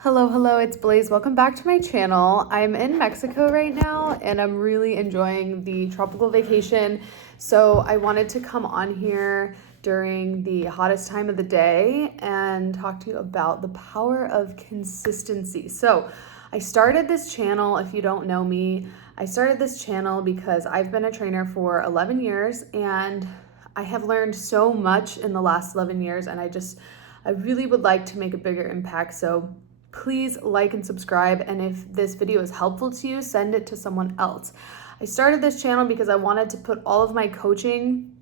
Hello, it's Blaze. Welcome back to my channel. I'm in Mexico right now and I'm really enjoying the tropical vacation. So I wanted to come on here during the hottest time of the day and talk to you about the power of consistency. So I started this channel, if you don't know me, I started this channel because I've been a trainer for 11 years and I have learned so much in the last 11 years and I really would like to make a bigger impact. So please like and subscribe, and if this video is helpful to you, send it to someone else. I started this channel because I wanted to put all of my coaching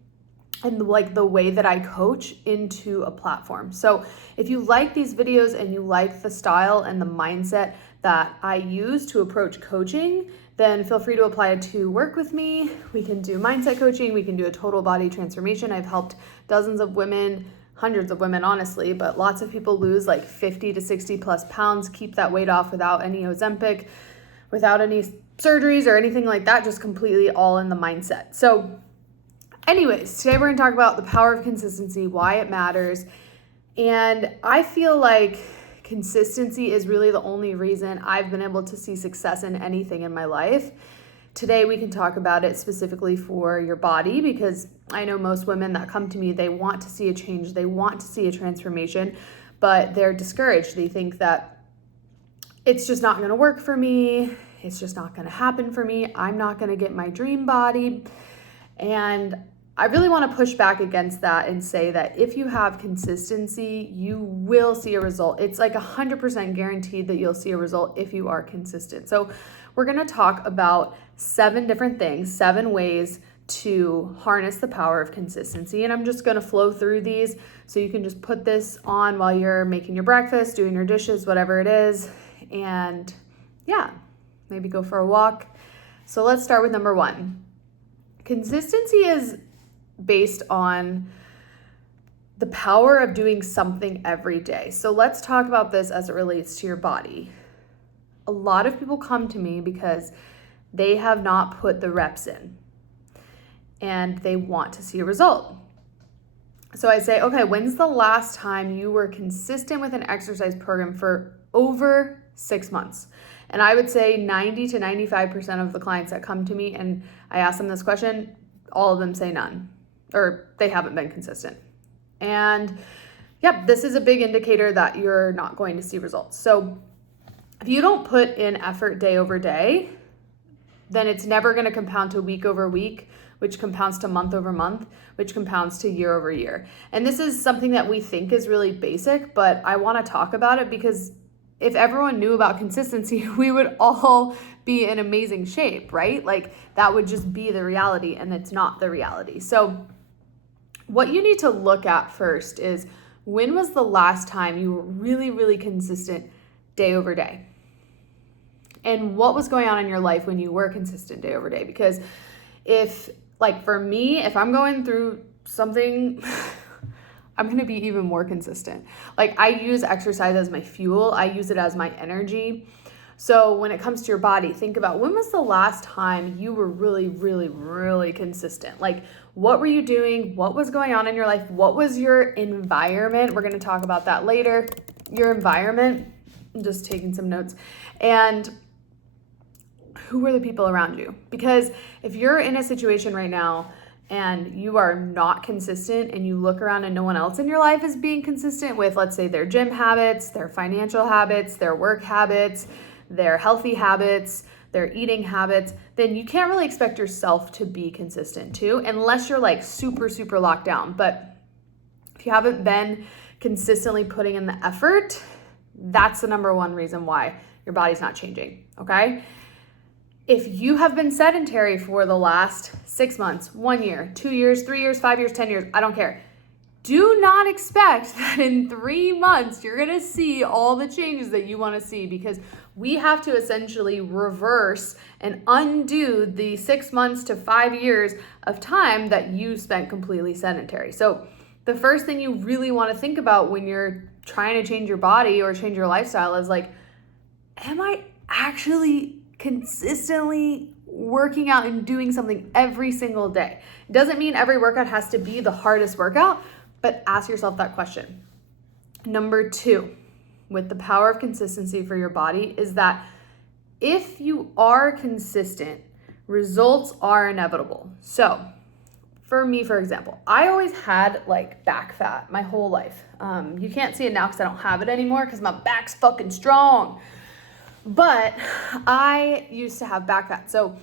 and the way that I coach into a platform. So if you like these videos and you like the style and the mindset that I use to approach coaching, then feel free to apply to work with me. We can do mindset coaching, we can do a total body transformation. I've helped dozens of women, hundreds of women, honestly, but lots of people lose like 50 to 60 plus pounds, keep that weight off without any Ozempic, without any surgeries or anything like that, just completely all in the mindset. So anyways, today we're gonna talk about the power of consistency, why it matters. And I feel like consistency is really the only reason I've been able to see success in anything in my life. Today we can talk about it specifically for your body, because I know most women that come to me, they want to see a change, they want to see a transformation, but they're discouraged. They think that it's just not gonna work for me, it's just not gonna happen for me, I'm not gonna get my dream body. And I really wanna push back against that and say that if you have consistency, you will see a result. It's like 100% guaranteed that you'll see a result if you are consistent. So we're gonna talk about 7 different things, 7 ways to harness the power of consistency. And I'm just gonna flow through these so you can just put this on while you're making your breakfast, doing your dishes, whatever it is. And yeah, maybe go for a walk. So let's start with number 1. Consistency is based on the power of doing something every day. So let's talk about this as it relates to your body. A lot of people come to me because they have not put the reps in and they want to see a result. So I say, okay, when's the last time you were consistent with an exercise program for over 6 months? And I would say 90 to 95% of the clients that come to me and I ask them this question, all of them say none, or they haven't been consistent. And yeah, this is a big indicator that you're not going to see results. So if you don't put in effort day over day, then it's never going to compound to week over week, which compounds to month over month, which compounds to year over year. And this is something that we think is really basic, but I want to talk about it because if everyone knew about consistency, we would all be in amazing shape, right? Like that would just be the reality, and it's not the reality. So what you need to look at first is, when was the last time you were really, really consistent day over day? And what was going on in your life when you were consistent day over day? Because if, like for me, if I'm going through something, I'm gonna be even more consistent. Like I use exercise as my fuel. I use it as my energy. So when it comes to your body, think about, when was the last time you were really, really, really consistent? Like what were you doing? What was going on in your life? What was your environment? We're gonna talk about that later. Your environment, I'm just taking some notes. And who were the people around you? Because if you're in a situation right now and you are not consistent and you look around and no one else in your life is being consistent with, let's say, their gym habits, their financial habits, their work habits, their healthy habits, their eating habits, then you can't really expect yourself to be consistent too, unless you're like super, super locked down. But if you haven't been consistently putting in the effort, that's the number 1 reason why your body's not changing, okay? If you have been sedentary for the last 6 months, 1 year, 2 years, 3 years, 5 years, 10 years, I don't care. Do not expect that in 3 months you're gonna see all the changes that you wanna see, because we have to essentially reverse and undo the 6 months to 5 years of time that you spent completely sedentary. So the first thing you really wanna think about when you're trying to change your body or change your lifestyle is like, am I actually consistently working out and doing something every single day? It doesn't mean every workout has to be the hardest workout, but ask yourself that question. Number 2, with the power of consistency for your body is that if you are consistent, results are inevitable. So for me, for example, I always had like back fat my whole life. You can't see it now because I don't have it anymore because my back's fucking strong. But I used to have back fat. So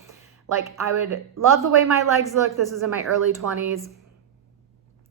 like I would love the way my legs look. This was in my early 20s.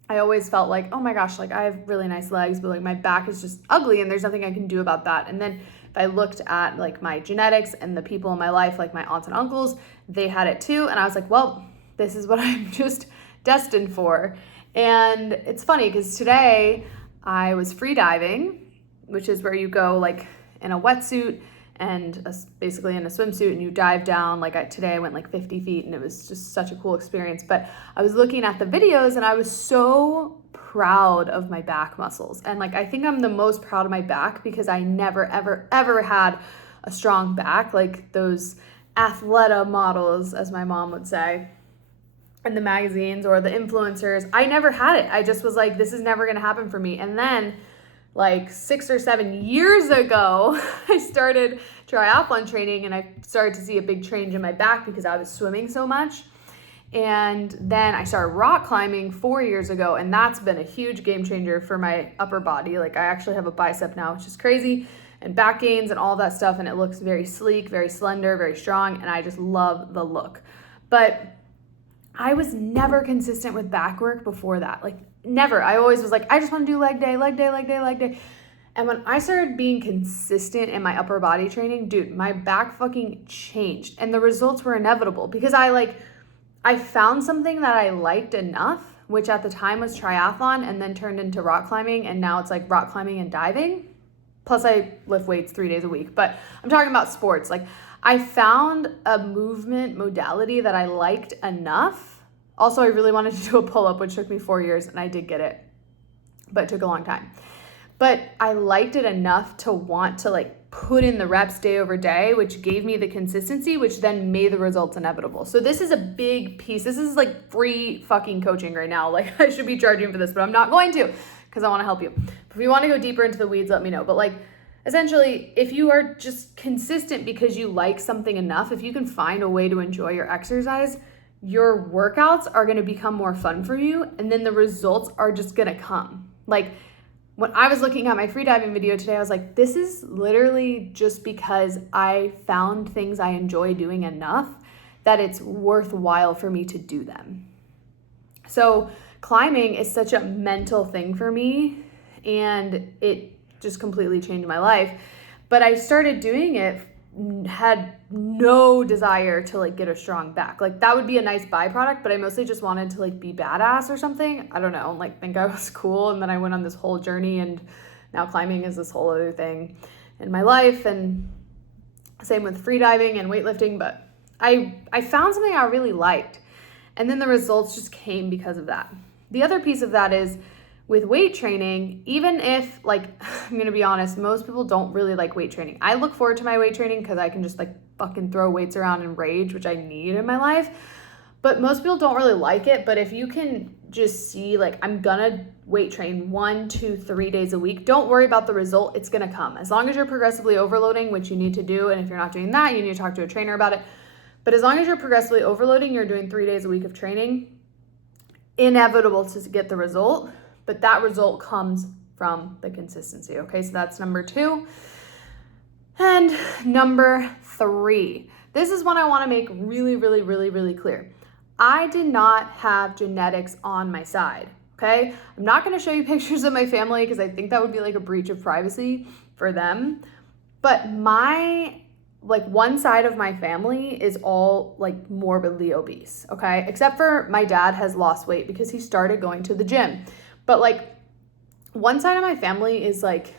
I always felt like, oh my gosh, like I have really nice legs, but like my back is just ugly and there's nothing I can do about that. And then if I looked at like my genetics and the people in my life, like my aunts and uncles, they had it too. And I was like, well, this is what I'm just destined for. And it's funny because today I was free diving, which is where you go like in a wetsuit and basically in a swimsuit and you dive down. Like today I went like 50 feet and it was just such a cool experience. But I was looking at the videos and I was so proud of my back muscles. And like, I think I'm the most proud of my back because I never, ever, ever had a strong back, like those athleta models, as my mom would say, in the magazines or the influencers. I never had it. I just was like, this is never gonna happen for me. And then like 6 or 7 years ago, I started triathlon training and I started to see a big change in my back because I was swimming so much. And then I started rock climbing 4 years ago, and that's been a huge game changer for my upper body. Like I actually have a bicep now, which is crazy, and back gains and all that stuff, and it looks very sleek, very slender, very strong, and I just love the look. But I was never consistent with back work before that. Like never. I always was like, I just want to do leg day, leg day, leg day, leg day. And when I started being consistent in my upper body training, dude, my back fucking changed. And the results were inevitable because I found something that I liked enough, which at the time was triathlon and then turned into rock climbing. And now it's like rock climbing and diving. Plus I lift weights 3 days a week, but I'm talking about sports. Like I found a movement modality that I liked enough. Also, I really wanted to do a pull-up, which took me 4 years, and I did get it, but it took a long time. But I liked it enough to want to like put in the reps day over day, which gave me the consistency, which then made the results inevitable. So this is a big piece. This is like free fucking coaching right now. Like I should be charging for this, but I'm not going to because I want to help you. If you want to go deeper into the weeds, let me know. But like essentially, if you are just consistent because you like something enough, if you can find a way to enjoy your exercise, your workouts are going to become more fun for you, and then the results are just going to come. Like when I was looking at my freediving video today, I was like, this is literally just because I found things I enjoy doing enough that it's worthwhile for me to do them. So climbing is such a mental thing for me, and it just completely changed my life. But I started doing it, had no desire to like get a strong back. Like that would be a nice byproduct, but I mostly just wanted to like be badass or something. I don't know, like think I was cool. And then I went on this whole journey, and now climbing is this whole other thing in my life. And same with freediving and weightlifting. But I found something I really liked, and then the results just came because of that. The other piece of that is with weight training, even if like, I'm gonna be honest, most people don't really like weight training. I look forward to my weight training because I can just like fucking throw weights around and rage, which I need in my life. But most people don't really like it. But if you can just see like, I'm gonna weight train 1, 2, 3 days a week, don't worry about the result, it's gonna come. As long as you're progressively overloading, which you need to do, and if you're not doing that, you need to talk to a trainer about it. But as long as you're progressively overloading, you're doing 3 days a week of training, inevitable to get the result. But that result comes from the consistency, okay? So that's number 2. And number 3, this is one I wanna make really, really, really, really clear. I did not have genetics on my side, okay? I'm not gonna show you pictures of my family because I think that would be like a breach of privacy for them. But like one side of my family is all like morbidly obese, okay? Except for my dad has lost weight because he started going to the gym. But like one side of my family is like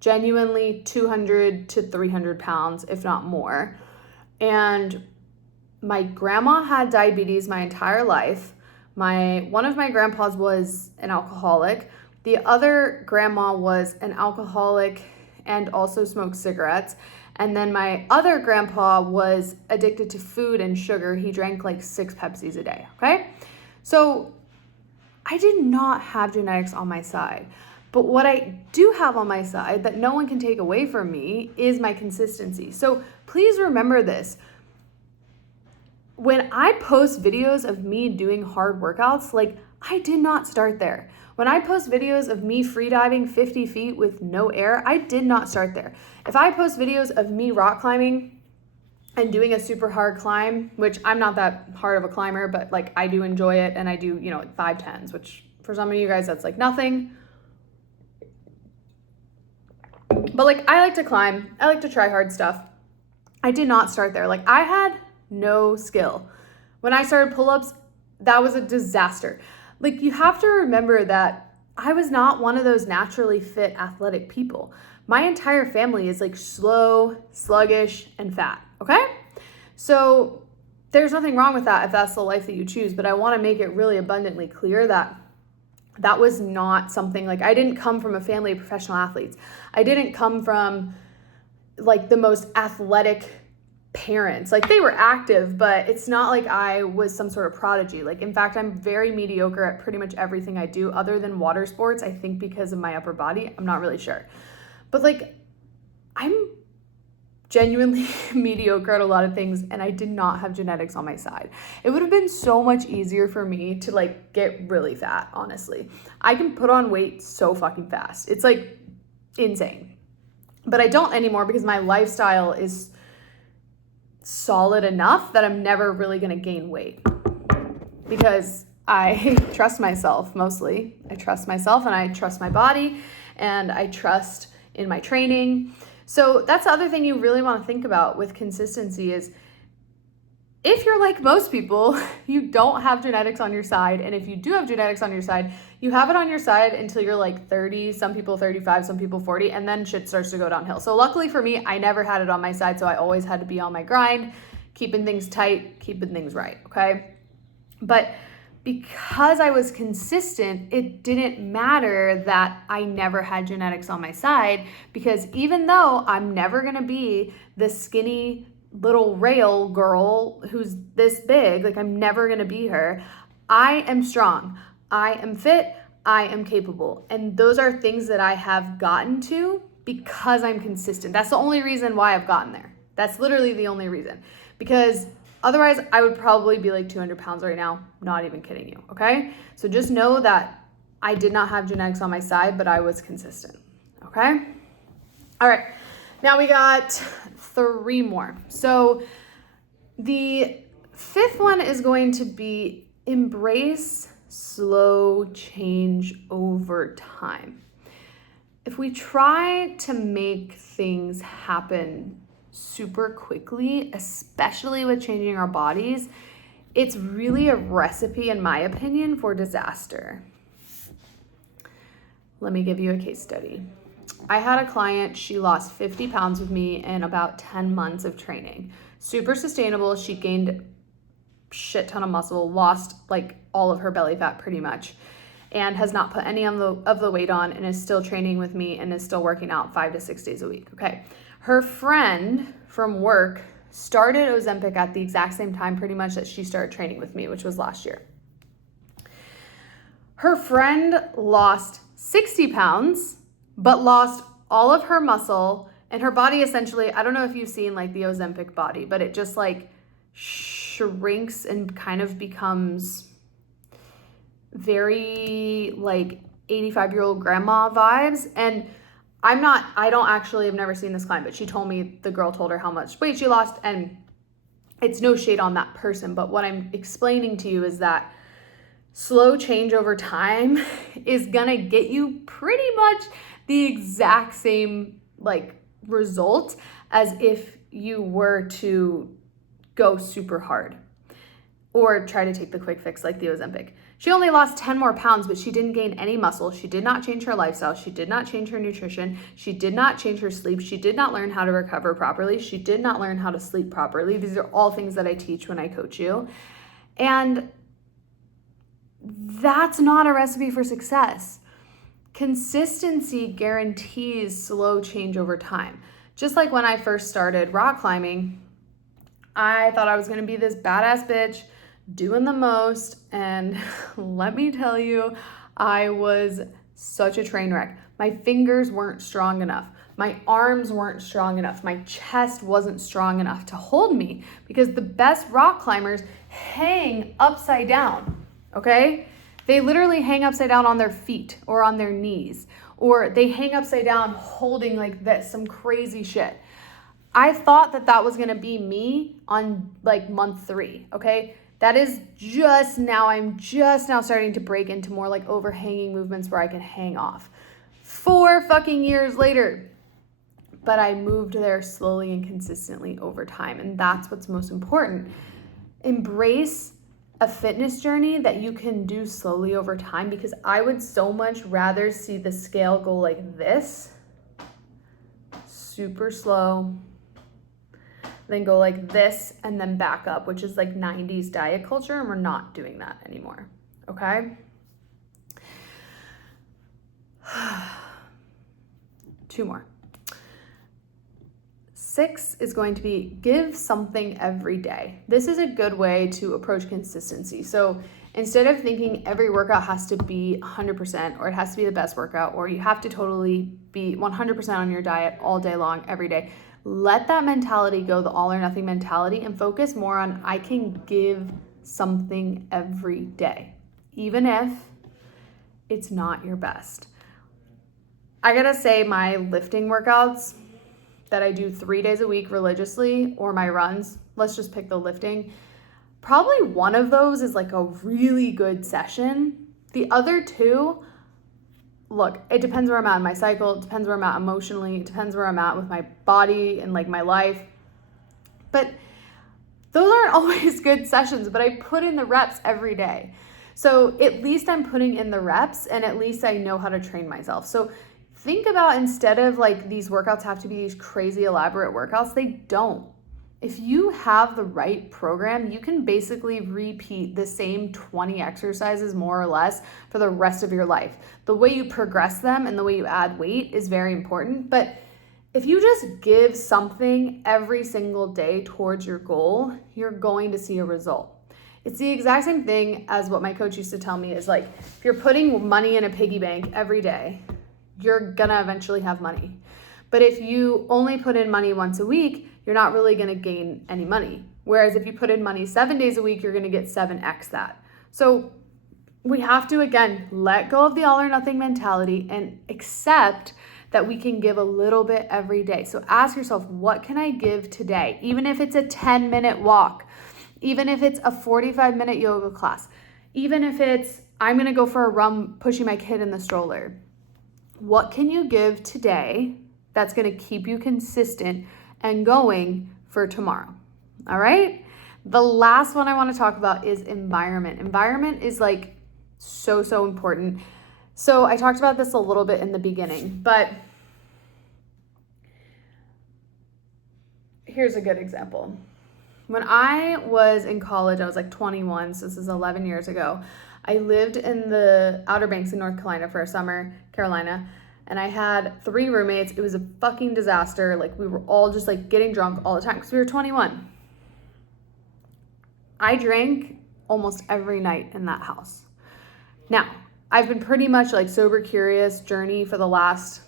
genuinely 200 to 300 pounds, if not more. And my grandma had diabetes my entire life. One of my grandpas was an alcoholic. The other grandma was an alcoholic and also smoked cigarettes. And then my other grandpa was addicted to food and sugar. He drank like 6 Pepsis a day, okay? So I did not have genetics on my side, But what I do have on my side that no one can take away from me is my consistency. So please remember this. When I post videos of me doing hard workouts, like, I did not start there. When I post videos of me freediving 50 feet with no air, I did not start there. If I post videos of me rock climbing and doing a super hard climb, which I'm not that hard of a climber, but like I do enjoy it, and I do, 510s, which for some of you guys, that's like nothing. But like, I like to climb. I like to try hard stuff. I did not start there. Like, I had no skill. When I started pull-ups, that was a disaster. Like, you have to remember that I was not one of those naturally fit athletic people. My entire family is like slow, sluggish, and fat, okay? So there's nothing wrong with that if that's the life that you choose, but I want to make it really abundantly clear that that was not something, like, I didn't come from a family of professional athletes. I didn't come from like the most athletic parents. Like, they were active, but it's not like I was some sort of prodigy. Like, in fact, I'm very mediocre at pretty much everything I do other than water sports. I think because of my upper body, I'm not really sure. But like, I'm genuinely mediocre at a lot of things, and I did not have genetics on my side. It would have been so much easier for me to like get really fat, honestly. I can put on weight so fucking fast. It's like insane. But I don't anymore because my lifestyle is solid enough that I'm never really gonna gain weight, because I trust myself mostly. I trust myself, and I trust my body, and I trust in my training. So that's the other thing you really want to think about with consistency is, if you're like most people, you don't have genetics on your side. And if you do have genetics on your side, you have it on your side until you're like 30, some people 35, some people 40, and then shit starts to go downhill. So luckily for me, I never had it on my side. So I always had to be on my grind, keeping things tight, keeping things right, okay? But because I was consistent, it didn't matter that I never had genetics on my side, because even though I'm never gonna be the skinny little rail girl who's this big, like, I'm never gonna be her, I am strong, I am fit, I am capable. And those are things that I have gotten to because I'm consistent. That's the only reason why I've gotten there. That's literally the only reason. Because otherwise, I would probably be like 200 pounds right now. Not even kidding you, okay? So just know that I did not have genetics on my side, but I was consistent, okay? All right, now we got 3 more. So the 5th one is going to be embrace slow change over time. If we try to make things happen super quickly, especially with changing our bodies, it's really a recipe, in my opinion, for disaster. Let me give you a case study. I had a client, she lost 50 pounds with me in about 10 months of training. Super sustainable. She gained shit ton of muscle, lost like all of her belly fat pretty much, and has not put any of the weight on, and is still training with me and is still working out 5 to 6 days a week, okay? Her friend from work started Ozempic at the exact same time pretty much that she started training with me, which was last year. Her friend lost 60 pounds, but lost all of her muscle, and her body essentially, I don't know if you've seen like the Ozempic body, but it just like shrinks and kind of becomes very like 85-year-old grandma vibes. And I've never seen this client, but she told me the girl told her how much weight she lost, and it's no shade on that person. But what I'm explaining to you is that slow change over time is gonna get you pretty much the exact same like result as if you were to go super hard or try to take the quick fix like the Ozempic. She only lost 10 more pounds, but she didn't gain any muscle. She did not change her lifestyle. She did not change her nutrition. She did not change her sleep. She did not learn how to recover properly. She did not learn how to sleep properly. These are all things that I teach when I coach you. And that's not a recipe for success. Consistency guarantees slow change over time. Just like when I first started rock climbing, I thought I was gonna be this badass bitch doing the most, and let me tell you, I was such a train wreck. My fingers weren't strong enough. My arms weren't strong enough. My chest wasn't strong enough to hold me because the best rock climbers hang upside down, okay? They literally hang upside down on their feet or on their knees, or they hang upside down holding like this, some crazy shit. I thought that was gonna be me on like month 3, okay? That is I'm just now starting to break into more like overhanging movements where I can hang off. 4 fucking years later. But I moved there slowly and consistently over time. And that's what's most important. Embrace a fitness journey that you can do slowly over time, because I would so much rather see the scale go like this, super slow, then go like this and then back up, which is like 90s diet culture, and we're not doing that anymore, okay? 2 more. 6 is going to be give something every day. This is a good way to approach consistency. So instead of thinking every workout has to be 100% or it has to be the best workout or you have to totally be 100% on your diet all day long, every day, let that mentality go, the all or nothing mentality, and focus more on I can give something every day, even if it's not your best. I gotta say, my lifting workouts that I do 3 days a week religiously, or my runs, let's just pick the lifting, probably one of those is like a really good session. The other 2, look, it depends where I'm at in my cycle, it depends where I'm at emotionally, it depends where I'm at with my body and like my life. But those aren't always good sessions, but I put in the reps every day. So at least I'm putting in the reps and at least I know how to train myself. So think about, instead of like these workouts have to be these crazy elaborate workouts, they don't. If you have the right program, you can basically repeat the same 20 exercises more or less for the rest of your life. The way you progress them and the way you add weight is very important. But if you just give something every single day towards your goal, you're going to see a result. It's the exact same thing as what my coach used to tell me is like, if you're putting money in a piggy bank every day, you're gonna eventually have money. But if you only put in money once a week, you're not really gonna gain any money. Whereas if you put in money 7 days a week, you're gonna get 7x that. So we have to, again, let go of the all or nothing mentality and accept that we can give a little bit every day. So ask yourself, what can I give today? Even if it's a 10-minute walk, even if it's a 45-minute yoga class, even if it's, I'm gonna go for a run pushing my kid in the stroller. What can you give today that's going to keep you consistent and going for tomorrow? All right. The last one I want to talk about is environment. Environment is like so important. So I talked about this a little bit in the beginning, but here's a good example. When I was in college, I was like 21, so this is 11 years ago. I lived in the Outer Banks in North Carolina for a summer, Carolina, and I had 3 roommates. It was a fucking disaster. Like, we were all just like getting drunk all the time because we were 21. I drank almost every night in that house. Now, I've been pretty much like sober curious journey for the last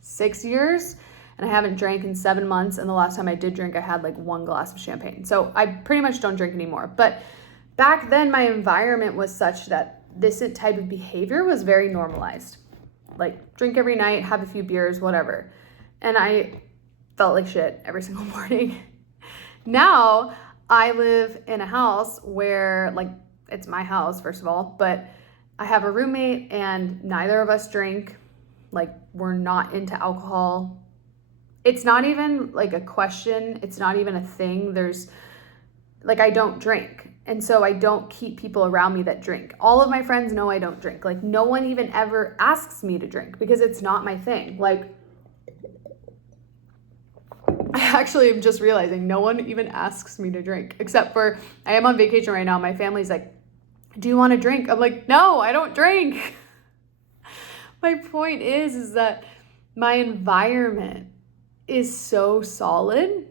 6 years, and I haven't drank in 7 months. And the last time I did drink, I had like 1 glass of champagne. So I pretty much don't drink anymore. But back then, my environment was such that this type of behavior was very normalized. Like, drink every night, have a few beers, whatever. And I felt like shit every single morning. Now, I live in a house where, like, it's my house, first of all, but I have a roommate and neither of us drink. Like, we're not into alcohol. It's not even like a question. It's not even a thing. I don't drink. And so I don't keep people around me that drink. All of my friends know I don't drink. Like, no one even ever asks me to drink because it's not my thing. Like, I actually am just realizing no one even asks me to drink, except for I am on vacation right now. My family's like, do you want to drink? I'm like, no, I don't drink. My point is that my environment is so solid.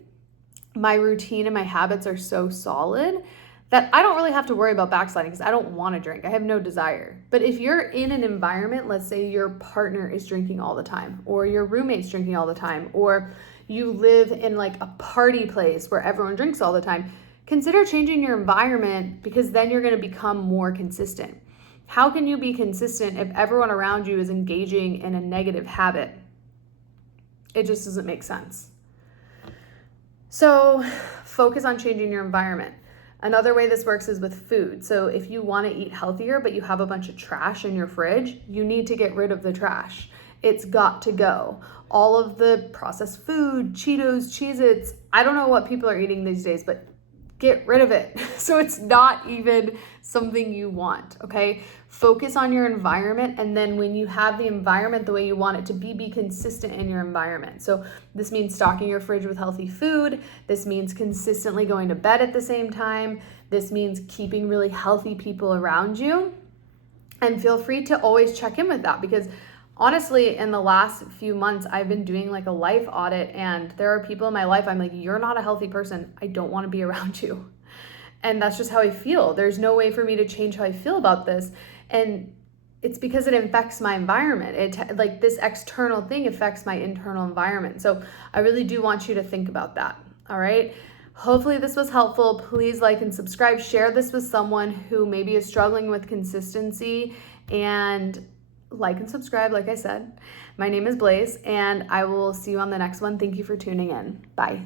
My routine and my habits are so solid that I don't really have to worry about backsliding because I don't want to drink. I have no desire. But if you're in an environment, let's say your partner is drinking all the time, or your roommate's drinking all the time, or you live in like a party place where everyone drinks all the time, consider changing your environment, because then you're going to become more consistent. How can you be consistent if everyone around you is engaging in a negative habit? It just doesn't make sense. So focus on changing your environment. Another way this works is with food. So if you want to eat healthier, but you have a bunch of trash in your fridge, you need to get rid of the trash. It's got to go. All of the processed food, Cheetos, Cheez-Its, I don't know what people are eating these days, but get rid of it. So it's not even something you want, okay? Focus on your environment, and then when you have the environment the way you want it to be consistent in your environment. So this means stocking your fridge with healthy food. This means consistently going to bed at the same time. This means keeping really healthy people around you. And feel free to always check in with that, because honestly, in the last few months, I've been doing like a life audit, and there are people in my life I'm like, you're not a healthy person. I don't want to be around you. And that's just how I feel. There's no way for me to change how I feel about this. And it's because it affects my environment. It, like, this external thing affects my internal environment. So I really do want you to think about that. All right. Hopefully this was helpful. Please like and subscribe. Share this with someone who maybe is struggling with consistency, and like and subscribe, like I said. My name is Blaze, and I will see you on the next one. Thank you for tuning in. Bye.